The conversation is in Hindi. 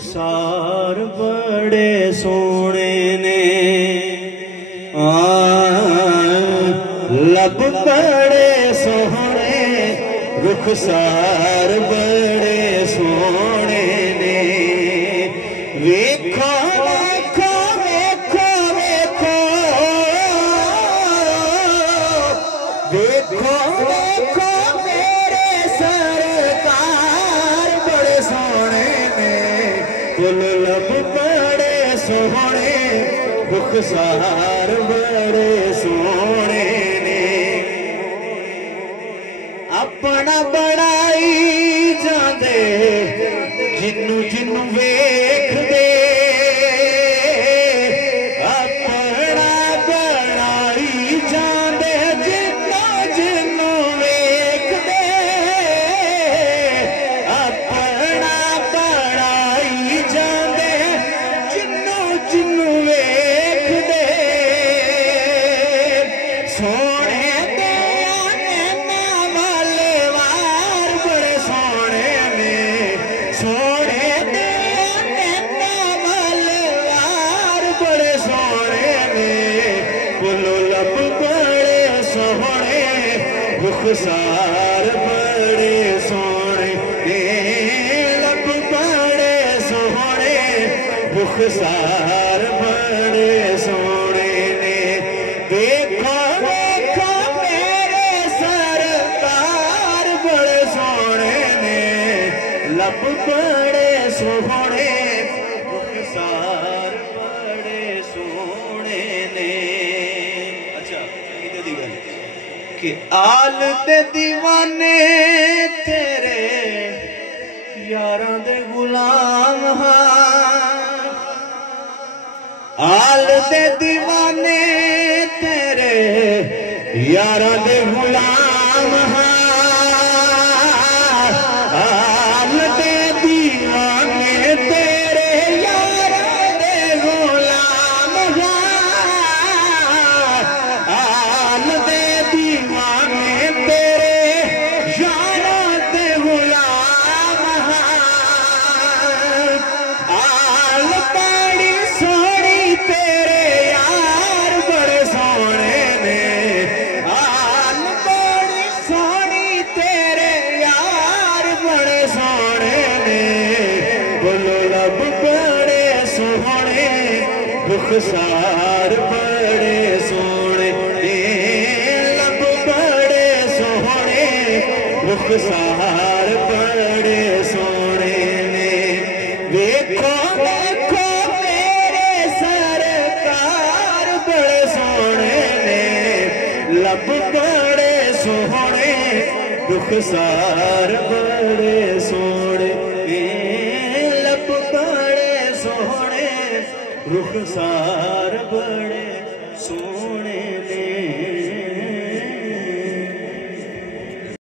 रुखसार बड़े सोने ने, लब बड़े सोहने, रुखसार बड़े सोने ने। वेखो वेखो वेखो वेखो वेखो वेखो मेरे सरकार बड़े सोने ने, फुल लब बड़े सोहने, रुखसार बड़े सोने ने। अपना बड़ाई जांदे जिन्नू जिन्नू वेख दे, अपना बड़ाई जांदे जिन्नू जिन्नू वेख दे, अपना बड़ाई जांदे जिन्नू जिन्नू वेख दे। सोने दे आने वाले वार बड़े सोने ने, सोने दे आने वाले वार बड़े सोने ने। बोलो लब बड़े सोहने, रुखसार बड़े सोने ने, लब बड़े सोहने, रुखसार बड़े सोने ने। देखो देखो मेरे सरकार बड़े सोने ने, लब बड़े सोहने, रुखसार बड़े सोने ने। अच्छा दी गल कि आल दे दीवाने तेरे यारां दे गुलाम हां, आल दे दीवाने तेरे यारां दे गुलाम हां, आल दे दीवाने तेरे यारां दे गुलाम हां, आल दे दीवाने तेरे यारां दे गुलाम हां। आल बड़ी सोनी तेरे यार बड़े सोने ने, आल बड़ी सोनी तेरे यार बड़े सोने ने। बोलो लब बड़े सोहने, रुखसार बड़े सोने ने, लब बड़े सोहने, रुखसार बड़े सोने ने। वेखो वेखो मेरे सरकार बड़े सोने ने, लब बड़े सोहने, रुखसार बड़े सोने ने, लब बड़े सोहने, रुखसार बड़े सोने